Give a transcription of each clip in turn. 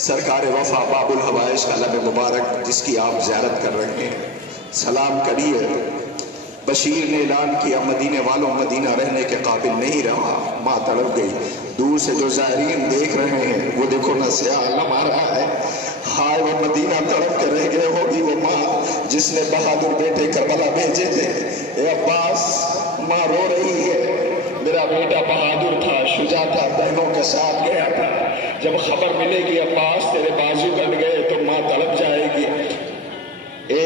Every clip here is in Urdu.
سرکار وفا باب الحوائش کا لب مبارک جس کی آپ زیارت کر رہے ہیں، سلام کریے۔ بشیر نے اعلان کیا مدینے والوں مدینہ رہنے کے قابل نہیں رہا، ماں تڑپ گئی۔ دور سے جو زائرین دیکھ رہے ہیں وہ دیکھو نہ سیاہ لمحہ رہا ہے، ہائے وہ مدینہ تڑپ کے رہ گئے ہوگی وہ ماں جس نے بہادر بیٹے کربلا بھیجے تھے۔ اے عباس، ماں رو رہی ہے، میرا بیٹا بہادر تھا، شجاع تھا، بہنوں کے ساتھ گیا تھا، جب خبر ملے گی عباس تیرے بازو کٹ گئے تو ماں تڑپ جائے گی۔ اے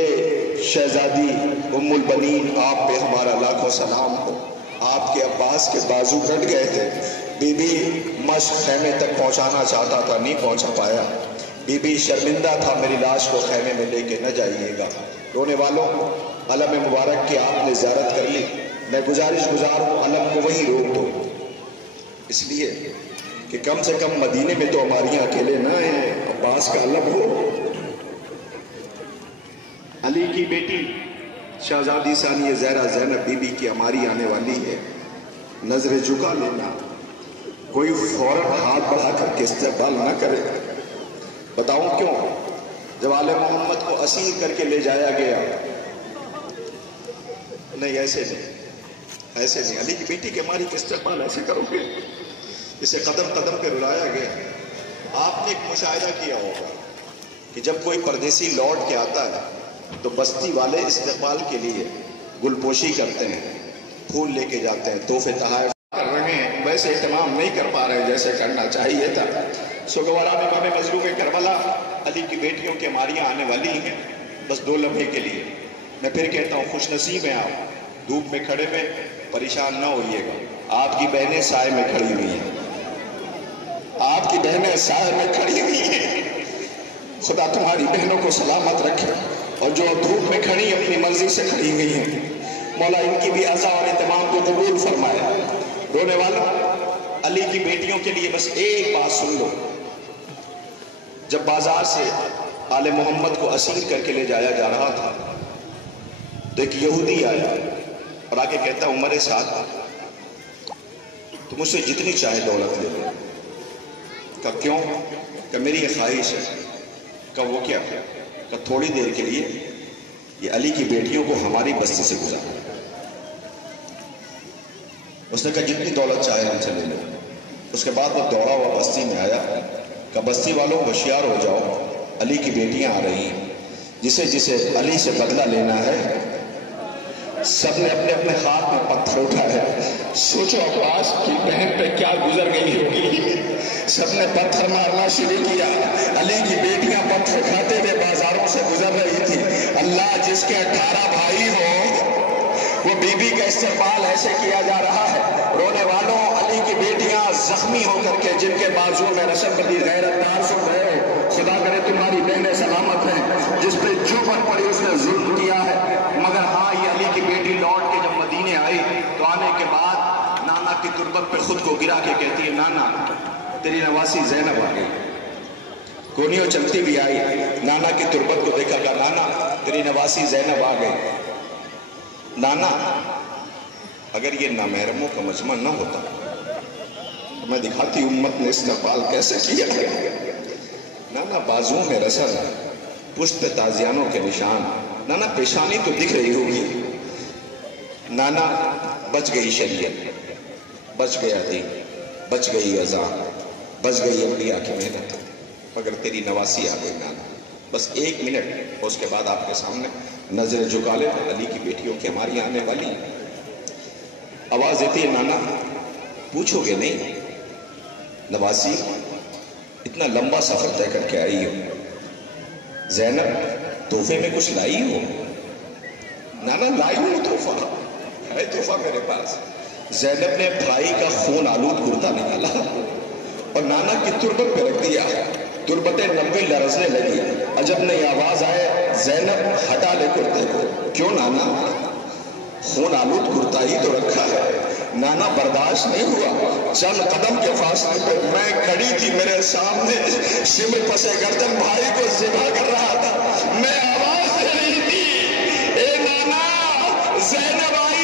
شہزادی ام البنین، آپ پہ ہمارا لاکھوں سلام ہو، آپ کے عباس کے بازو کٹ گئے تھے، بی بی مشق خیمے تک پہنچانا چاہتا تھا، نہیں پہنچا پایا، بی بی شرمندہ تھا، میری لاش کو خیمے میں لے کے نہ جائیے گا۔ رونے والوں، علم مبارک کی آپ نے زیارت کر لی، میں گزارش گزار ہوں علم کو وہی روک دو، اس لیے کہ کم سے کم مدینے میں تو ہماری اکیلے نہ ہیں، عباس کا علم ہو۔ علی کی بیٹی شہزادی ثانیہ زہرا زینب بی بی کی ہماری آنے والی ہے، نظر جھکا لینا، کوئی فوراً ہاتھ بڑھا کر کے استقبال نہ کرے۔ بتاؤں کیوں؟ جب آل محمد کو اسیر کر کے لے جایا گیا، نہیں ایسے نہیں، علی کی بیٹی کے ہماری استقبال ایسے کرو گے؟ اسے قدم قدم پہ رلایا گیا۔ آپ نے ایک مشاہدہ کیا ہوگا کہ جب کوئی پردیسی لوٹ کے آتا ہے تو بستی والے استقبال کے لیے گل پوشی کرتے ہیں، پھول لے کے جاتے ہیں، تحفے تحائف کر رہے ہیں، ویسے اہتمام نہیں کر پا رہے جیسے کرنا چاہیے تھا۔ سوگوارا میں امام مظلوم کربلا علی کی بیٹیوں کے ہماریاں آنے والی ہیں، بس 2 لمحے کے لیے۔ میں پھر کہتا ہوں خوش نصیب ہیں آپ، دھوپ میں کھڑے میں پریشان نہ ہوئیے گا، آپ کی بہنیں سائے میں کھڑی ہوئی ہیں، آپ کی بہنیں سائے میں کھڑی ہوئی ہیں، خدا تمہاری بہنوں کو سلامت رکھے، اور جو دھوپ میں کھڑی اپنی مرضی سے کھڑی ہوئی ہیں، مولا ان کی بھی عزا اور اہتمام کو قبول فرمائے۔ رونے والوں، علی کی بیٹیوں کے لیے بس ایک بات سن لو، جب بازار سے آل محمد کو اسیر کر کے لے جایا جا رہا تھا تو ایک یہودی آیا اور آگے کہتا عمر ساتھ تو مجھ سے جتنی چاہے دولت لے لو۔ کہا کیوں؟ کہ میری یہ خواہش ہے۔ کہا وہ کیا؟ کہ تھوڑی دیر کے لیے یہ علی کی بیٹیوں کو ہماری بستی سے گزارا۔ اس نے کہا جتنی دولت چاہے ہم سے لے لو۔ اس کے بعد وہ دوڑا ہوا بستی میں آیا، کہ بستی والوں ہوشیار ہو جاؤ، علی کی بیٹیاں آ رہی ہیں، جسے جسے علی سے بدلہ لینا ہے سب نے اپنے اپنے ہاتھ میں پتھر اٹھائے۔ سوچو عباس کی بہن پہ کیا گزر گئی ہوگی، سب نے پتھر مارنا شروع کیا، علی کی بیٹیاں پتھر کھاتے ہوئے بازاروں سے گزر رہی تھی۔ اللہ، جس کے 18 بھائی ہو وہ بی بی کا استقبال ایسے کیا جا رہا ہے۔ رونے والوں، علی کی بیٹیاں زخمی ہو کر کے جن کے بازو میں رشم بندی غیرت دار سن رہے ہو، خدا کرے تمہاری بہنیں سلامت ہیں، جس پہ جو بن پڑی اس نے ظلم کیا ہے، مگر ہاں یہ علی کی بیٹی لوٹ کے جب مدینے آئی تو آنے کے بعد نانا کی تربت پہ خود کو گرا کے کہتی ہے نانا تیری نواسی زینب آ گئی۔ کونیوں چلتی بھی آئی، نانا کی تربت کو دیکھا، کہا نانا تیری نواسی زینب آ گئی۔ نانا اگر یہ نامحرموں کا مجمع نہ ہوتا تو میں دکھاتی امت نے استقبال کیسے کیا۔ نانا بازو میں رسل، پشت پہ تازیانوں کے نشان، نانا پیشانی تو دکھ رہی ہوگی۔ نانا بچ گئی شریعت، بچ گیا دین، بچ گئی اذان، بچ گئی انبیاء کی محنت، مگر تیری نواسی آ گئی نانا۔ بس 1 منٹ، اس کے بعد آپ کے سامنے نظر جھکا لے، علی کی بیٹیوں کی ہماری آنے والی۔ آواز دیتی ہے نانا پوچھو گے نہیں نواسی اتنا لمبا سفر طے کر کے آئی ہو، زینب تحفے میں کچھ لائی ہو؟ نانا لائی ہو تحفہ، ہے تحفہ میرے پاس۔ زینب نے بھائی کا خون آلود کرتا نکالا اور نانا کی تربت پہ رکھ دیا، تربتیں نبی لرزنے لگی۔ عجب نہیں آواز آئے زینب ہٹا لے کرتے کو۔ کیوں نانا؟ خون آلود کرتا ہی تو رکھا ہے۔ نانا برداشت نہیں ہوا، چند قدم کے فاصلے پہ میں کھڑی تھی، میرے سامنے شمر پسے گردن بھائی کو ذبح کر رہا تھا، میں آواز دے رہی تھی اے نانا زینب آئی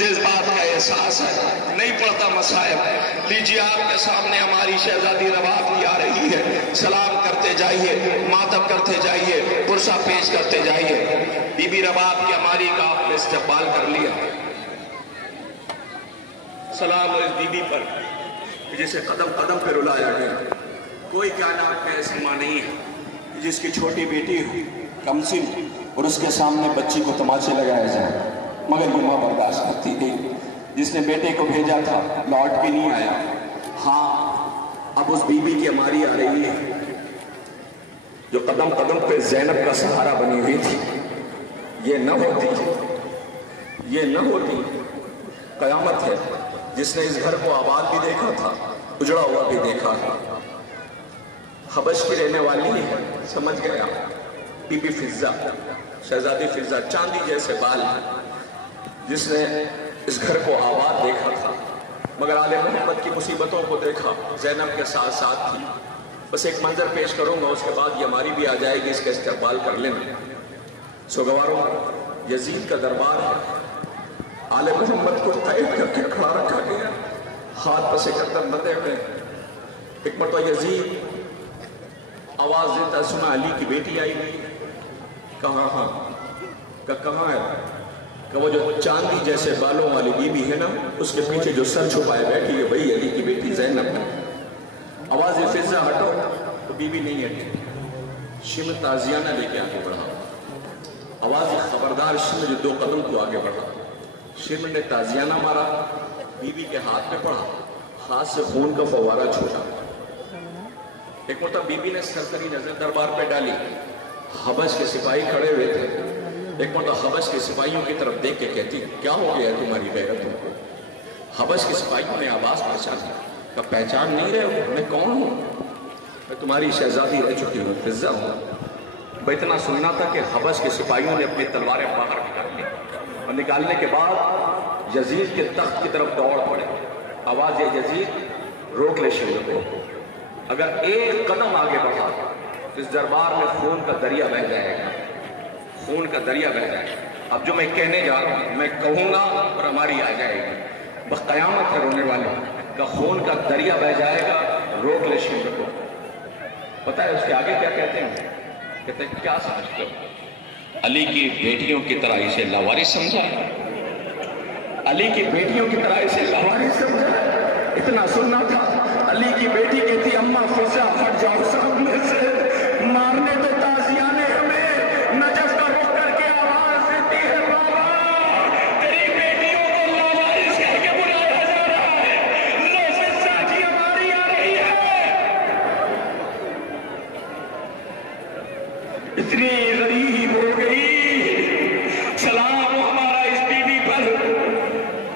مجھے اس بات کا احساس ہے، نہیں پڑھتا مسائل۔ لیجیے آپ کے سامنے ہماری شہزادی رباب کی آ رہی ہے، سلام کرتے جائیے، ماتم کرتے جائیے، پرسہ پیش کرتے جائیے۔ بی بی رباب کی ہماری کا آپ نے استقبال کر لیا۔ سلام اس بی بی پر جسے قدم قدم پہ رلایا گیا۔ کوئی کائنات میں ایسی ماں نہیں ہے جس کی چھوٹی بیٹی ہو کمسن اور اس کے سامنے بچی کو تماچے لگائے جائیں، مگر یہ ماں برداشت کرتی گئی۔ جس نے بیٹے کو بھیجا تھا لوٹ کے نہیں آیا۔ ہاں اب اس بی بی کی ہماری آ رہی ہے جو قدم قدم پہ زینب کا سہارا بنی ہوئی تھی۔ یہ نہ ہوتی قیامت ہے جس نے اس گھر کو آباد بھی دیکھا تھا، اجڑا ہوا بھی دیکھا تھا۔ حبش کی رہنے والی ہے، سمجھ گیا، بی بی فضہ، شہزادی فضہ، چاندی جیسے بال، جس نے اس گھر کو آباد دیکھا تھا مگر آل محمد کی مصیبتوں کو دیکھا، زینب کے ساتھ ساتھ تھی۔ بس ایک منظر پیش کروں گا، اس کے بعد یہ ہماری بھی آ جائے گی، اس کا استقبال کر لینا۔ سوگواروں، یزید کا دربار ہے، آل محمد کو قید کر کے کھڑا رکھا گیا، ہاتھ پسے گردن بندھے ہوئے۔ ایک مرتبہ یزید آواز دیتا سنا علی کی بیٹی آئی ہوئی، کہاں؟ ہاں کہاں ہے؟ کہ وہ جو چاندی جیسے بالوں والی بی بی ہے نا، اس کے پیچھے جو سر چھپائے بیٹھی ہے وہی علی کی بیٹی زینب ہے۔ آواز فضہ ہٹو، تو بی بی نہیں ہٹی۔ شم تازیانہ لے کے آگے بڑھا، آواز خبردار، شم جو 2 قدم کو آگے بڑھا۔ شم نے تازیانہ مارا، بی بی کے ہاتھ میں پڑا، ہاتھ سے خون کا فوارہ چھوٹا۔ ایک مرتبہ بی بی نے سرسری نظر دربار پہ ڈالی، حبش کے سپاہی کھڑے ہوئے تھے۔ ایک مرتبہ حبش کے سپاہیوں کی طرف دیکھ کے کہتی، کیا ہو گیا تمہاری غیرتوں کو؟ حبش کے سپاہیوں نے آواز پہچانی، کہ پہچان نہیں رہے ہو، میں کون ہوں؟ میں تمہاری شہزادی رہ چکی ہوں، فضہ ہوں۔ اتنا سننا تھا کہ حبش کے سپاہیوں نے اپنی تلواریں باہر نکال لی، اور نکالنے کے بعد یزید کے تخت کی طرف دوڑ پڑے۔ آواز یہ، یزید روک لے شیر کو، اگر ایک قدم آگے بڑھا اس دربار میں خون کا دریا بہہ جائے گا، خون کا دریا بہہ جائے گا۔ اب جو میں کہنے جا رہا ہوں میں کہوں گا اور ہماری آ جائے گی، بس قیامت ہے رونے والوں کا، خون کا دریا بہہ جائے گا، روک لے شیر کو۔ پتہ ہے اس کے آگے کیا کہتے ہیں؟ کہتے ہیں کیا سمجھتے ہو؟ علی کی بیٹیوں کی طرح اسے لاوارث سمجھا، علی کی بیٹیوں کی طرح اسے لاوارث سمجھا۔ اتنا سننا تھا، علی کی بیٹی کہتی اماں فضہ ہٹ جاؤ سامنے سے، مارنے تو تازیانے ہمیں، نجف کا رخ کر کے آواز دیتی ہے، بابا تیری بیٹیوں کو لاوارث کہہ کے بلایا جا رہا ہے، لو فضہ کی ہماری آ رہی ہے۔ اتنی غریب ہو گئی، سلام ہمارا اس بی بی پر،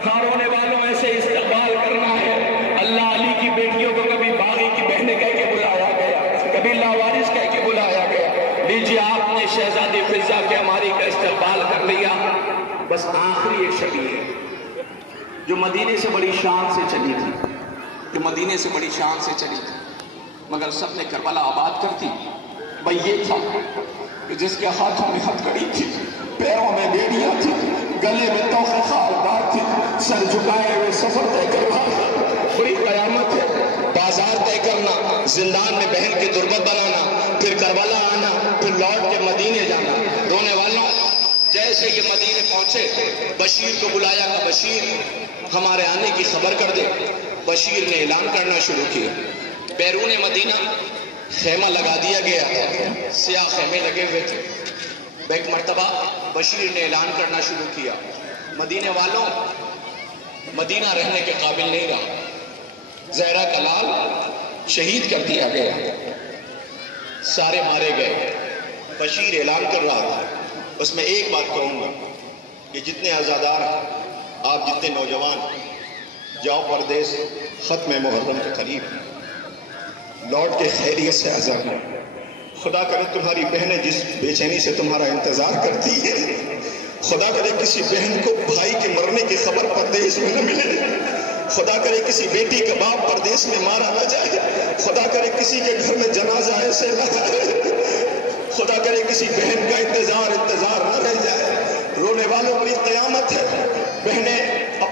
ہارونے والوں ایسے استقبال کرنا ہے۔ اللہ علی کی بیٹیوں کو کبھی باغی کی بہنیں کہہ کے بلایا گیا، کبھی لاوارث کہہ کے بلایا گیا۔ لیجیے آپ نے شہزادی فضہ کے ہماری کا استقبال کر لیا۔ بس آخری ایک شبیہ ہے جو مدینے سے بڑی شان سے چلی تھی، مگر سب نے کربلا آباد کرتی۔ بھئی یہ تھا کہ جس کے ہاتھوں میں ہتھکڑی تھی، پیروں میں بیڑیاں تھی، گلے میں توق خالدار تھی، سر جھکائے ہوئے سفر طے کرنا، بڑی قیامت ہے، بازار طے کرنا، زندان میں بہن کی تربت بنانا، پھر کربلا آنا، پھر لوٹ کے مدینے جانا۔ رونے والا جیسے یہ مدینے پہنچے، بشیر کو بلایا کہ بشیر ہمارے آنے کی خبر کر دے۔ بشیر نے اعلان کرنا شروع کیا، بیرون مدینہ خیمہ لگا دیا گیا، سیاہ خیمے لگے ہوئے تھے۔ ایک مرتبہ بشیر نے اعلان کرنا شروع کیا، مدینے والوں مدینہ رہنے کے قابل نہیں رہا، زہرا کا لال شہید کر دیا گیا، سارے مارے گئے۔ بشیر اعلان کر رہا تھا، اس میں ایک بات کہوں گا کہ جتنے عزادار آپ جتنے نوجوان جاؤ پردیس، ختم محرم کے قریب لوٹ کے خیریت سے آزاد ہو۔ خدا کرے تمہاری بہنیں جس بے چینی سے تمہارا انتظار کرتی ہے، خدا کرے کسی بہن کو بھائی کے مرنے کی خبر پردیس میں نہ ملے، خدا کرے کسی بیٹی کا باپ پردیس میں مارا نہ جائے، خدا کرے کسی کے گھر میں جنازہ ایسے نہ آئے، خدا کرے کسی بہن کا انتظار نہ رہ جائے۔ رونے والوں کی قیامت ہے، بہنیں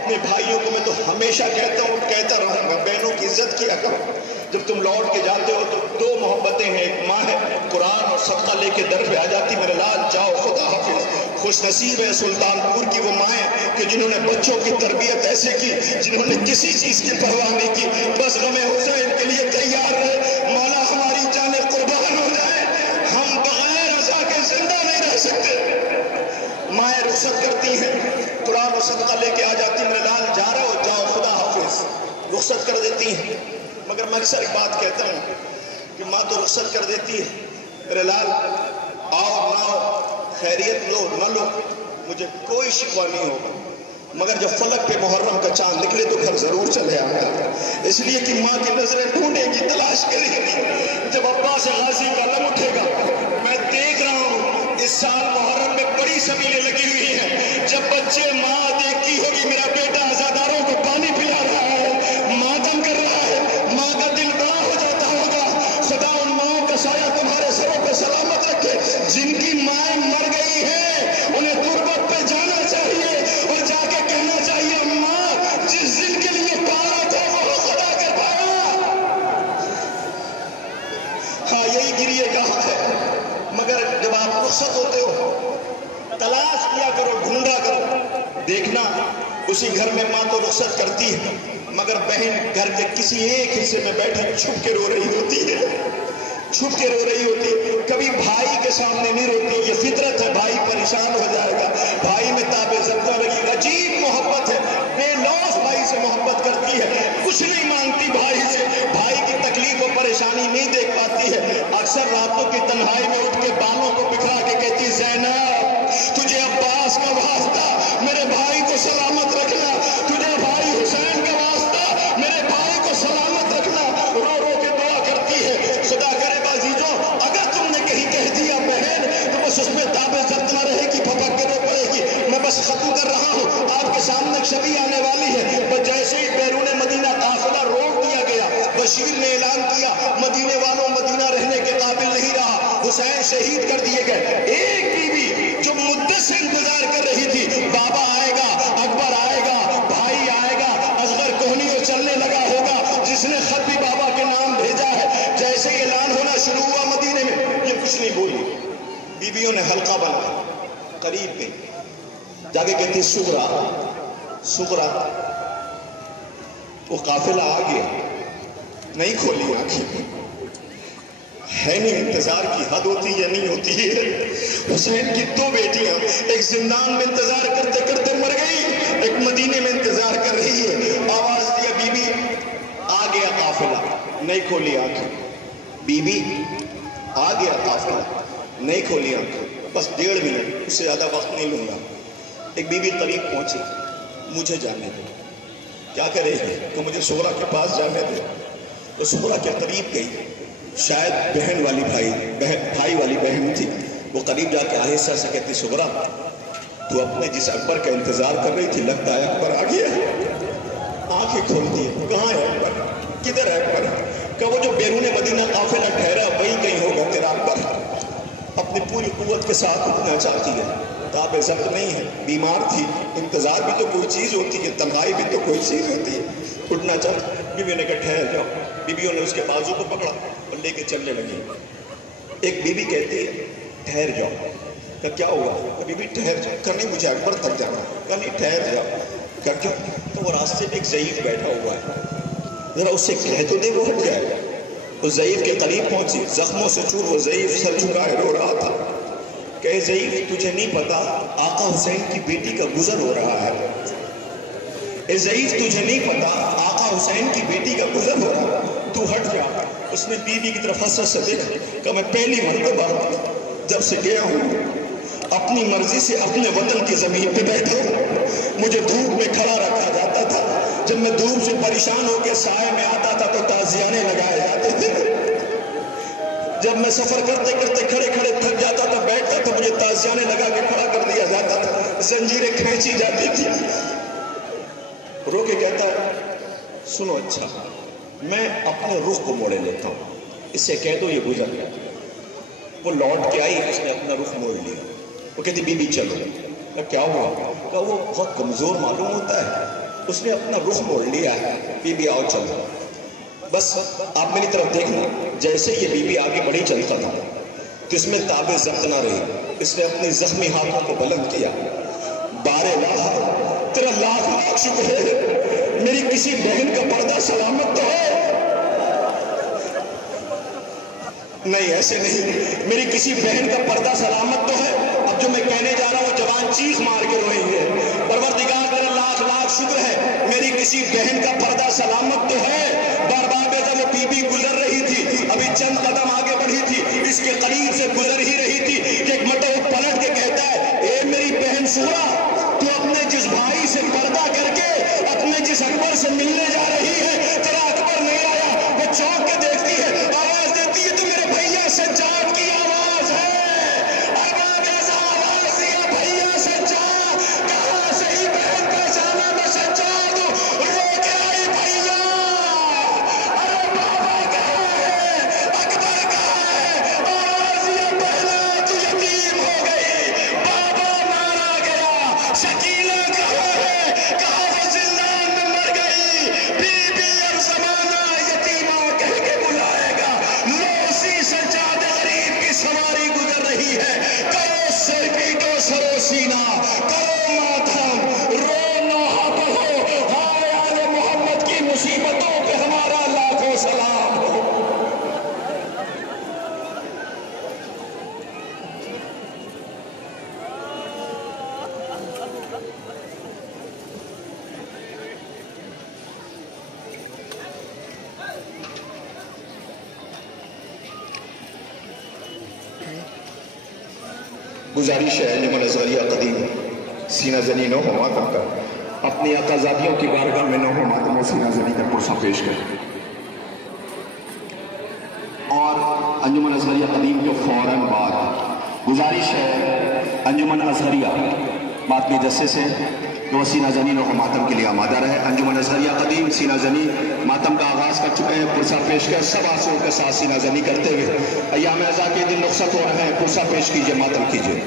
اپنے بھائیوں کو میں تو ہمیشہ کہتا ہوں، کہتا رہوں گا، بہنوں کی عزت کیا کرو۔ جب تم لوٹ کے جاتے ہو تو دو محبتیں ہیں، ایک ماں ہے، قرآن اور صدقہ لے کے در پہ آ جاتی، میرے لال جاؤ خدا حافظ۔ خوش نصیب ہے سلطان پور کی وہ مائیں کہ جنہوں نے بچوں کی تربیت ایسے کی، جنہوں نے کسی چیز کی پرواہ نہیں کی، بس غم حسین کے لیے تیار رہے، مولا ہماری جانیں قربان ہو جائے، ہم بغیر عزا کے زندہ نہیں رہ سکتے۔ مائیں رخصت کرتی ہیں، قرآن اور صدقہ لے کے آ جاتی، میرے لال جا رہے ہو، جاؤ خدا حافظ، رخصت کر دیتی ہیں۔ مگر میں اکثر ایک بات کہتا ہوں کہ ماں تو رخصت کر دیتی ہے، میرے لال آؤ نہ آؤ، خیریت لو نہ لو، مجھے کوئی شکوہ نہیں ہوگا، مگر جب فلک پہ محرم کا چاند نکلے تو گھر ضرور چلے آنا، اس لیے کہ ماں کی نظریں ڈھونڈے گی، تلاش کرے گی۔ جب عباس غازی کا علم اٹھے گا، میں دیکھ رہا ہوں اس سال محرم میں بڑی سبیلیں لگی ہوئی ہیں، جب بچے ماں دیکھتی ہوگی میرا بیٹا عزاداروں کو پانی پلا رہا ہے، ماتم کر رہا ہے، ماں کا دل بڑا ہو جاتا ہوگا۔ خدا ان ماؤں کا سایہ تمہارے سروں پہ سلامت رکھے، جن کی مائیں مر گئی ہیں انہیں غربت پہ جانا چاہیے اور جا کے کہنا چاہیے، ماں جس دن کے لیے پالا تھا وہ خدا کے پایا۔ ہاں یہی گریے کہاں ہے، مگر جب آپ رخصت ہوتے ہو تلاش کیا کرو، ڈھونڈا کرو، دیکھنا اسی گھر میں ماں تو رخصت کرتی ہے، مگر بہن گھر کے کسی ایک حصے میں بیٹھی چھپ کے رو رہی ہوتی ہے، چھپ کے رو رہی ہوتی ہے، کبھی بھائی کے سامنے نہیں روتی، یہ فطرت ہے، بھائی پریشان ہو جائے گا، بھائی میں تاب ضبطہ لگی، عجیب محبت ہے، بے لوث بھائی سے محبت کرتی ہے، کچھ نہیں مانگتی بھائی سے، بھائی کی تکلیف و پریشانی نہیں دیکھ پاتی ہے، اکثر راتوں کی تنہائی میں اٹھ کے بالوں کو بکھرا کے کہتی، زینب تجھے عباس کا واسطہ میرے بھائی کو سلامت رکھنا، تجھے بھائی حسین کا واسطہ میرے بھائی کو سلامت رکھنا، رو رو کے دعا کرتی ہے۔ خدا کرے بازیجو اگر تم نے کہیں کہہ دیا بہن تو بس اس میں تاب ضبط نہ رہے گی، پھپک کے رو پڑے گی۔ میں بس ختم کر رہا ہوں، آپ کے سامنے ایک شبیہ آنے والی ہے، بس جیسے ہی بیرون مدینہ قافلہ روک دیا گیا، بشیر نے اعلان کیا مدینے والوں مدینہ رہنے کے قابل نہیں رہا، حسین شہید کر دیے گئے۔ ایک بیوی جو مدت سے انتظار کر رہی تھی، بابا آئے گا، اکبر آئے گا، بھائی آئے گا، اصغر کوہنی وہ چلنے لگا ہوگا، جس نے خط بھی بابا کے نام بھیجا ہے، جیسے ہی اعلان ہونا شروع ہوا مدینے میں، یہ کچھ نہیں بولی، بیویوں نے حلقہ بنا، قریب گئی، جا کے کہتی سغرا سغرا، وہ قافلہ آ گیا، نہیں کھولی آنکھیں، ہے نہیں، انتظار کی حد ہوتی یا نہیں ہوتی ہے، حسین کی دو بیٹیاں ایک زندان میں انتظار کرتے کرتے مر گئی، ایک مدینے میں انتظار کر رہی ہے، آواز دیا بی بی آ گیا قافلہ، نہیں کھولی آنکھیں، بی بی آ گیا قافلہ، نہیں کھولی آنکھیں، بس 1.5 منٹ، اس سے زیادہ وقت نہیں لوں گا۔ ایک بی بی قریب پہنچی، مجھے جانے دو، کیا کرے گی تو مجھے سغرا کے پاس جانے دو، وہ سغرا کے قریب گئی، شاید بہن والی بھائی والی بہن تھی، وہ قریب جا کے آہستہ سے کہتی سغرا تو اپنے جس اکبر کا انتظار کر رہی تھی لگتا ہے اکبر آ گیا، آنکھیں کھولتی ہے، کہاں ہے اکبر، کدھر ہے اکبر، کہ وہ جو بیرون مدینہ قافلہ ٹھہرا وہی کہیں ہوگا تیرا اکبر، اپنی پوری قوت کے ساتھ اٹھنا چاہتی ہے، تاب ضبط نہیں ہے، بیمار تھی، انتظار بھی تو کوئی چیز ہوتی ہے، تنہائی بھی تو کوئی چیز ہوتی ہے، اٹھنا چاہتی، بیویوں نے کہا ٹھہر جاؤ، بیویوں نے اس کے بازو کو پکڑا اور لے کے چلنے لگی، ایک بیوی کہتی ہے ٹھہر جاؤ، کہ کیا ہوا، کہ بیوی ٹھہر جاؤ، کہ نہیں مجھے اکبر تک جانا، کہ نہیں ٹھہر جاؤ، کہ کیوں، تو وہ راستے میں ایک ضعیف بیٹھا ہوا ہے، ذرا اس سے کہہ تو دے وہ ہٹ جائے، اس ضعیف کے قریب پہنچی، زخموں سے چور وہ ضعیف سر جھکائے رو رہا تھا، کہ ضعیف تجھے نہیں پتا آقا حسین کی بیٹی کا گزر ہو رہا ہے، اے ضعیف تجھے نہیں پتا آقا حسین کی بیٹی کا گزر ہو رہا ہے، تو ہٹ جا۔ اس نے بیوی کی طرف حسرت سے دیکھا کہ میں پہلی مرتبہ جب سے گیا ہوں اپنی مرضی سے اپنے وطن کی زمین پہ بیٹھا ہوں، مجھے دھوپ میں کھڑا رکھا جاتا تھا، جب میں دھوپ سے پریشان ہو کے سائے میں آتا تھا تو تعزیانے لگائے جاتے تھے، جب میں سفر کرتے کرتے کھڑے کھڑے تھک جاتا تھا بیٹھتا تھا مجھے تعزیانے لگا کے کھڑا کر دیا جاتا تھا، زنجیریں کھینچی جاتی تھی، رو کے کہتا ہے سنو اچھا میں اپنے رخ کو موڑے لیتا ہوں، اس سے کہہ دو یہ گزر گیا، وہ لوٹ کے آئی، اس نے اپنا رخ موڑ لیا، وہ کہتی بی بی چلو، کیا ہوا، کہ وہ بہت کمزور معلوم ہوتا ہے، اس نے اپنا رخ موڑ لیا ہے، بی بی آؤ چلو. بس آپ میری طرف دیکھنا، جیسے یہ بی بی آگے بڑھی چل قدم تو اس میں تاب ضبط نہ رہی. اس نے اپنی زخمی ہاتھوں کو بلند کیا. بارے لاکھ تیرا لاکھ لاکھ شکر ہے، میری کسی بہن کا پردہ سلامت تو ہے. نہیں ایسے نہیں، میری کسی بہن کا پردہ سلامت تو ہے. اب جو میں کہنے جا رہا ہوں جوان چیخ مار کے روئی ہے. پروردگار تیرا لاکھ لاکھ شکر ہے، میری کسی بہن کا پردہ سلامت تو ہے. بار بار بیٹا وہ بی بی گزر رہی تھی، ابھی چند قدم آگے بڑھی تھی، اس کے قریب سے گزر ہی رہی تھی کہ ایک مرتبہ پلٹ کے کہتا ہے، اے میری بہن سورا، تو اپنے جس بھائی سے پردہ کر کے اپنے جس اکبر سے ملنے جا رہی ہے، تیرا اکبر نہیں آیا. وہ چونک کے دیکھتی ہے، آواز دیتی ہے، تو میرے بھیا سجاد کی آواز ہے. ارباب اعظم آواز دیا، بھیا سجاد. کہاں سے ہی بہن پہچانا میں سجاد ہوں. رو کے آئی بھیا. ارے بابا کہاں ہے، اکبر کہاں ہے. آواز دیا، بہنا تو یتیم ہو گئی، بابا مارا گیا. شکیلہ کہاں ہے، کہاں وہ زندان میں مر گئی. بی بی اب زمانہ یتیمہ کہہ کے بلائے گا. لوسی سجاد غریب کی سواری گزر رہی ہے. کرو سر پیٹو سرو سینہ، کرو ماتم، رو نوحہ کہو، ہائے آل محمد کی مصیبتوں پہ ہمارا لاکھوں سلام ہو. گزارش ہے انجمن اصغریہ قدیم سینہ زنی نو ہو ماتم کر اپنی آقازادیوں کی بارگاہ میں نو ہو ماتم و سینہ زنی کا پرسہ پیش کر. اور انجمن اصغریہ قدیم کے فوراً بعد گزارش ہے انجمن اصغریہ ماتمی جسے سے وہ سینہ زنی نو ہو ماتم کے لیے آمادہ رہے. انجمن اصغریہ قدیم سینہ زنی ماتم کا آغاز کر چکے ہیں. پرسہ پیش کر سب آنسوؤں کے ساتھ سینہ زنی کرتے ہوئے ایام عزا کے دن رخصت ہو رہے ہیں. پرسہ پیش کیجئے، ماتم کیجئے.